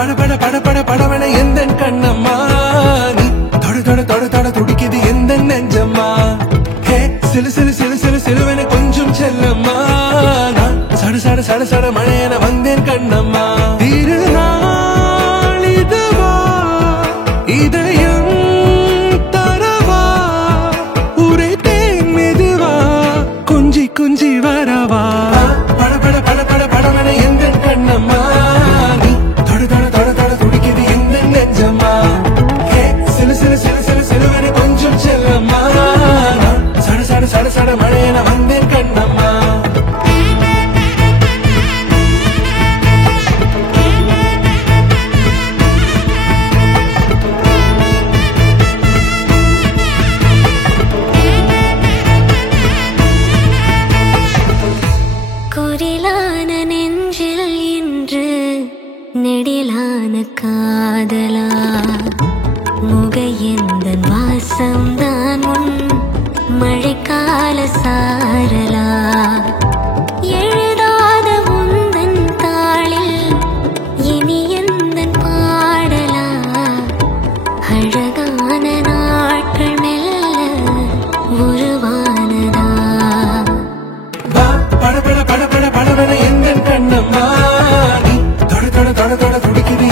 பட பட பட பட படவன எந்த கண்ணம்மா நீ தொட தொட தொட தொட துடிக்குது எந்த நெஞ்சம்மா ஹே சிலு சிலு சிலு சிலு சிலுவன கொஞ்சம் செல்லம்மா நான் சட சட சட சட மழையன வந்தேன் கண்ணம்மா திருநாள் இதுவா இதயம் தரவா உரைத்தேன் மெதுவா குஞ்சி குஞ்சி வரவா பட பட பட பட படவன எந்த கண்ணம்மா நீ தொட தொட தொட தொட துடிக்குது எந்த நெஞ்சம்மா ஹே சிலு சிலு சிலு சிலு சிலுவன கொஞ்சம் செல்லம்மா நான் சட சட சட சட மழையன வந்தேன் கண்ணம்மா குரிலான நெஞ்சில் இன்று நெடிலான காதலா முகையெந்தன் வாசம்தான் உன் மழைக்கால சாரலா எழுதாத உந்தன் தாளில் இனி எந்தன் பாடலா அழகான நாட்கள் மெல்ல உருவானதா பட பட பட பட படவன எந்த கண்ணம்மா நீ தொட தொட தொட தொட துடிக்குது